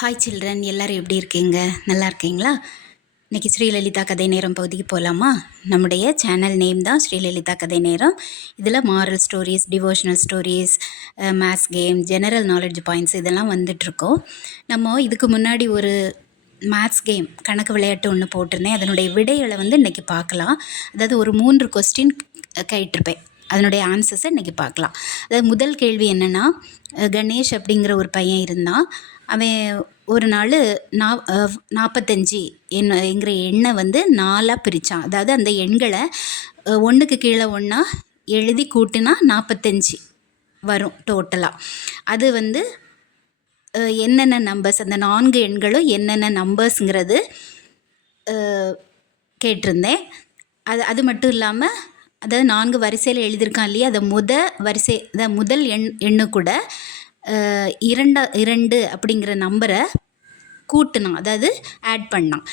Hi children எல்லோரும் எப்படி இருக்கீங்க? நல்லா இருக்கீங்களா? இன்றைக்கி ஸ்ரீலலிதா கதை நேரம் பகுதிக்கு போகலாமா நம்முடைய சேனல் நேம் தான் ஸ்ரீலலிதா கதை நேரம். இதில் moral stories devotional stories maths game general knowledge points இதெல்லாம் வந்துட்ருக்கோம் நம்ம இதுக்கு முன்னாடி ஒரு மேத்ஸ் கேம் கணக்கு விளையாட்டு ஒன்று போட்டிருந்தேன். அதனுடைய விடைகளை வந்து இன்றைக்கி பார்க்கலாம். அதாவது ஒரு மூன்று கொஸ்டின் கேட்டிருப்பேன். அதனுடைய ஆன்சர்ஸை இன்றைக்கி பார்க்கலாம். அதாவது முதல் கேள்வி என்னென்னா கணேஷ் அப்படிங்கிற ஒரு பையன் இருந்தான். அவன் ஒரு நாள் நா நாற்பத்தஞ்சி என்கிற எண்ணை வந்து நாலாக பிரித்தான் அதாவது அந்த எண்களை ஒன்றுக்கு கீழே ஒன்றா எழுதி கூட்டினா நாற்பத்தஞ்சி வரும் டோட்டலாக அது வந்து என்னென்ன நம்பர்ஸ் அந்த நான்கு எண்களும் என்னென்ன நம்பர்ஸுங்கிறது கேட்டிருந்தேன். அது அது மட்டும் இல்லாமல் அதாவது நான்கு வரிசையில் எழுதியிருக்கான் இல்லையா? அதை முத வரிசை அதை முதல் எண் எண்ணு கூட இரண்டா இரண்டு அப்படிங்கிற நம்பரை கூட்டினான். அதாவது ஆட் பண்ணான்.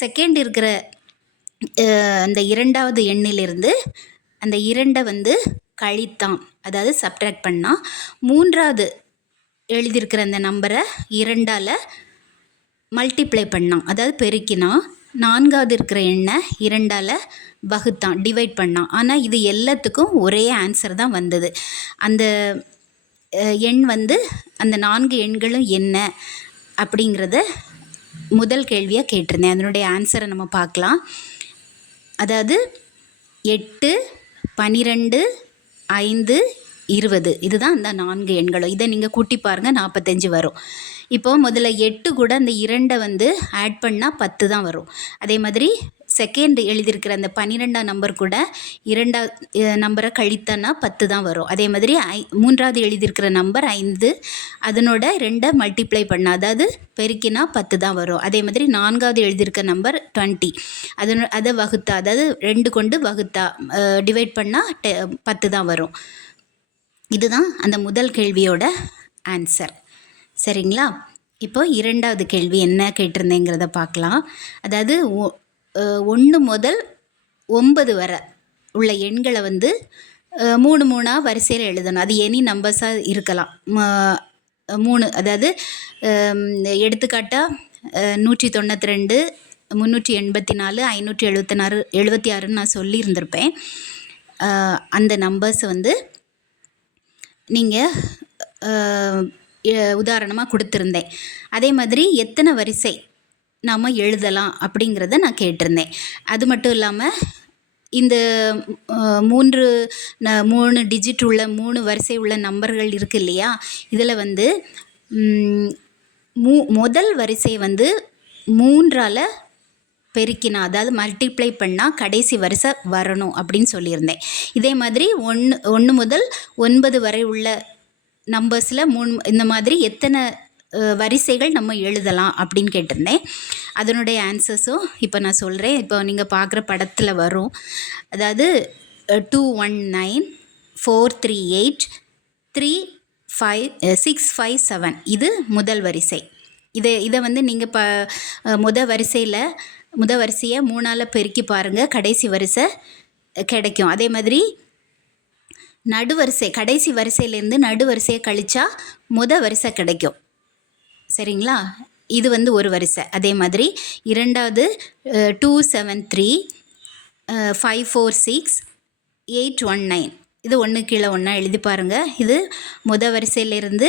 செகண்ட் இருக்கிற அந்த இரண்டாவது எண்ணிலிருந்து அந்த இரண்டை வந்து கழித்தான். அதாவது சப்ட்ராக்ட் பண்ணான். மூன்றாவது எழுதியிருக்கிற அந்த நம்பரை இரண்டால் மல்டிப்ளை பண்ணான். அதாவது பெருக்கினான். நான்காவது இருக்கிற எண்ணை இரண்டால் வகுத்தான் டிவைட் பண்ணான். ஆனால் இது எல்லாத்துக்கும் ஒரே ஆன்சர் தான் வந்தது. அந்த எண் வந்து அந்த நான்கு எண்களும் என்ன அப்படிங்கிறத முதல் கேள்வியாக கேட்டிருந்தேன். அதனுடைய ஆன்சரை நம்ம பார்க்கலாம். அதாவது எட்டு பனிரெண்டு ஐந்து இருபது. இதுதான் அந்த நான்கு எண்களும் இதை நீங்கள் கூட்டி பாருங்கள் நாற்பத்தஞ்சு வரும். இப்போது முதல்ல எட்டு கூட அந்த இரண்டை வந்து ஆட் பண்ணால் பத்து தான் வரும். அதே மாதிரி செகண்ட் எழுதியிருக்கிற அந்த பன்னிரெண்டாம் நம்பர் கூட இரண்டா நம்பரை கழித்தனா பத்து தான் வரும். அதே மாதிரி ஐ மூன்றாவது எழுதியிருக்கிற நம்பர் ஐந்து அதனோட ரெண்டை மல்டிப்ளை பண்ண அதாவது பெருக்கினா பத்து தான் வரும். அதே மாதிரி நான்காவது எழுதியிருக்க நம்பர் டுவெண்ட்டி அதனோ அதை வகுத்தா அதாவது ரெண்டு கொண்டு வகுத்தா டிவைட் பண்ணால் டெ பத்து தான் வரும். இதுதான் அந்த முதல் கேள்வியோட ஆன்சர் சரிங்களா? இப்போ இரண்டாவது கேள்வி என்ன கேட்டிருந்தேங்கிறத பார்க்கலாம். அதாவது ஒன்று முதல் ஒன்பது வரை உள்ள எண்களை வந்து மூணு மூணாக வரிசையில் எழுதணும். அது எனி நம்பர்ஸாக இருக்கலாம். மூணு அதாவது எடுத்துக்காட்டாக நூற்றி தொண்ணூற்றி ரெண்டு முந்நூற்றி எண்பத்தி நாலு ஐநூற்றி எழுபத்தி நாலு எழுபத்தி ஆறுன்னு நான் சொல்லியிருந்திருப்பேன். அந்த நம்பர்ஸை வந்து நீங்கள் உதாரணமாக கொடுத்துருந்தேன். அதே மாதிரி எத்தனை வரிசை நாம் எழுதலாம் அப்படிங்கிறத நான் கேட்டிருந்தேன். அது மட்டும் இல்லாமல் இந்த மூன்று ந மூணு டிஜிட் உள்ள மூணு வரிசை உள்ள நம்பர்கள் இருக்குது இல்லையா? இதில் வந்து மூ முதல் வரிசை வந்து மூன்றால் பெருக்கினா அதாவது மல்டிப்ளை பண்ணால் கடைசி வரிசை வரணும் அப்படின்னு சொல்லியிருந்தேன். இதே மாதிரி ஒன்று ஒன்று முதல் ஒன்பது வரை உள்ள நம்பர்ஸில் மூணு இந்த மாதிரி எத்தனை வரிசைகள் நம்ம எழுதலாம் அப்படின்னு கேட்டிருந்தேன். அதனுடைய ஆன்சர்ஸும் இப்போ நான் சொல்கிறேன் இப்போ நீங்கள் பார்க்குற படத்தில் வரும். அதாவது two one nine four three eight three five six five seven இது முதல் வரிசை. இதை இதை வந்து நீங்கள் ப முத வரிசையில் முத வரிசையை மூணால் பெருக்கி பாருங்கள் கடைசி வரிசை கிடைக்கும். அதே மாதிரி நடுவரிசை கடைசி வரிசையிலேருந்து நடுவரிசையை கழிச்சா முத வரிசை கிடைக்கும். சரிங்களா? இது வந்து ஒரு வரிசை. அதே மாதிரி இரண்டாவது two seven three five four six eight one nine இது ஒன்று கீழே ஒன்றா எழுதி பாருங்கள் இது முத வரிசையிலேருந்து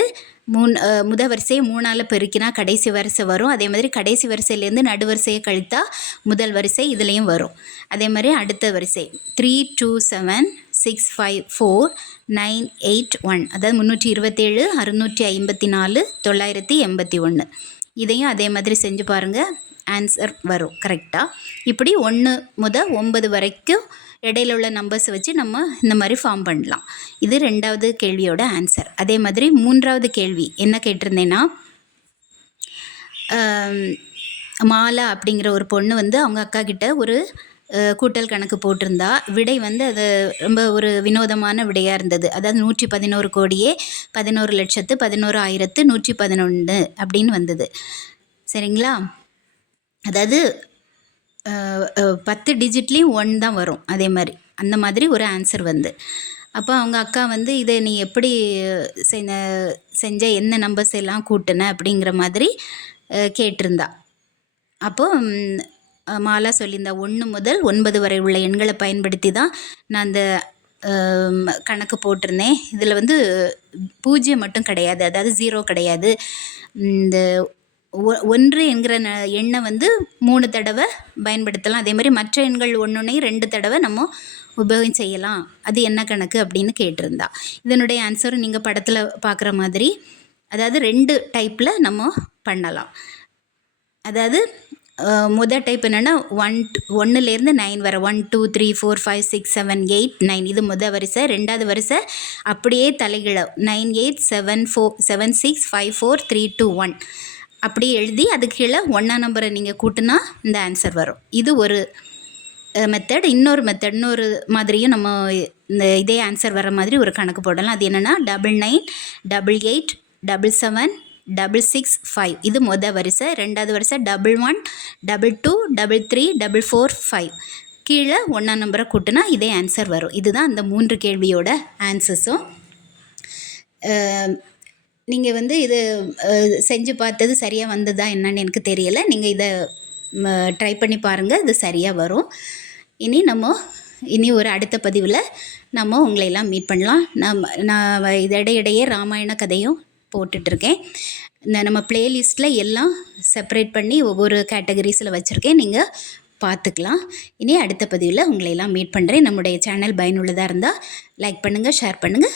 மூணு முத வரிசையை மூணால் பெருக்கினா கடைசி வரிசை வரும். அதே மாதிரி கடைசி வரிசையிலேருந்து நடுவரிசையை கழித்தா முதல் வரிசை இதுலேயும் வரும். அதே மாதிரி அடுத்த வரிசை. Three two seven six five four nine eight one அதாவது முந்நூற்றி இருபத்தேழு அறுநூற்றி ஐம்பத்தி நாலு தொள்ளாயிரத்தி எண்பத்தி ஒன்று இதையும் அதே மாதிரி செஞ்சு பாருங்கள் ஆன்சர் வரும் கரெக்டாக இப்படி ஒன்று முத ஒன்பது வரைக்கும் இடையில உள்ள நம்பர்ஸை வச்சு நம்ம இந்த மாதிரி ஃபார்ம் பண்ணலாம். இது ரெண்டாவது கேள்வியோட ஆன்சர் அதே மாதிரி மூன்றாவது கேள்வி என்ன கேட்டிருந்தேன்னா மாலா அப்படிங்கிற ஒரு பொண்ணு வந்து அவங்க அக்கா கிட்ட ஒரு கூட்டல் கணக்கு போட்டிருந்தா. விடை வந்து அது ரொம்ப ஒரு வினோதமான விடையாக இருந்தது. அதாவது நூற்றி பதினோரு கோடியே பதினோரு லட்சத்து பதினோரு ஆயிரத்து நூற்றி பதினொன்று அப்படின்னு வந்தது. சரிங்களா? அதாவது பத்து டிஜிட்லேயும் ஒன் தான் வரும். அதே மாதிரி. அந்த மாதிரி ஒரு ஆன்சர் வந்து. அப்போ அவங்க அக்கா வந்து இதை நீ எப்படி செஞ்ச செஞ்ச என்ன நம்பர்ஸ் எல்லாம் கூட்டின? அப்படிங்கிற மாதிரி கேட்டிருந்தா. அப்போ மாலா சொல்லியிருந்தா ஒன்று முதல் ஒன்பது வரை உள்ள எண்களை பயன்படுத்தி தான் நான் அந்த கணக்கு போட்டிருந்தேன். இதில் வந்து பூஜ்ஜியம் மட்டும் கிடையாது. அதாவது ஜீரோ கிடையாது. இந்த ஒ- ஒன்று என்கிற ந- எண்ணை வந்து மூணு தடவை பயன்படுத்தலாம். அதே மாதிரி மற்ற எண்கள் ஒன்றுனையும் ரெண்டு தடவை நம்ம உபயோகம் செய்யலாம். அது என்ன கணக்கு அப்படின்னு கேட்டிருந்தா. இதனுடைய ஆன்சரும் நீங்கள் படத்தில் பார்க்குற மாதிரி அதாவது ரெண்டு டைப்பில் நம்ம பண்ணலாம். அதாவது முதல் முத டைப் என்னென்னா ஒன் ஒன்றுலேருந்து நைன் வர one two three four five six seven eight nine இது முத வரிசை. ரெண்டாவது வரிசை அப்படியே தலைகிழ nine eight seven four seven six five four three two one அப்படியே எழுதி அதுக்கு கீழே ஒன்றா நம்பரை நீங்கள் கூட்டினா இந்த ஆன்சர் வரும். இது ஒரு மெத்தட் இன்னொரு மெத்தட் இன்னொரு மாதிரியும் நம்ம இந்த இதே ஆன்சர் வர மாதிரி ஒரு கணக்கு போடலாம். அது என்னென்னா double nine double eight double seven double six five இது மொதல் வரிசை. ரெண்டாவது வரிசை double one double two double three double four five கீழே ஒன்றா நம்பரை கூட்டினா இதே ஆன்சர் வரும். இதுதான் அந்த மூன்று கேள்வியோட ஆன்சர்ஸும் நீங்கள் வந்து இது செஞ்சு பார்த்தது சரியாக வந்ததா என்னன்னு எனக்கு தெரியலை. நீங்கள் இதை ட்ரை பண்ணி பாருங்கள் இது சரியாக வரும். இனி நம்ம இனி ஒரு அடுத்த பதிவில் நம்ம உங்களையெல்லாம் மீட் பண்ணலாம். நம்ம நான் இதடையிடையே இடையிடையே ராமாயண கதையும் போட்டுட்ருக்கேன். இந்த நம்ம பிளேலிஸ்ட்டில் எல்லாம் செப்பரேட் பண்ணி ஒவ்வொரு கேட்டகரிஸில் வச்சுருக்கேன். நீங்கள் பார்த்துக்கலாம் இனி அடுத்த பதிவில் உங்களையெல்லாம் மீட் பண்ணுறேன் நம்முடைய சேனல் பயனுள்ளதாக இருந்தால் லைக் பண்ணுங்கள் ஷேர் பண்ணுங்கள்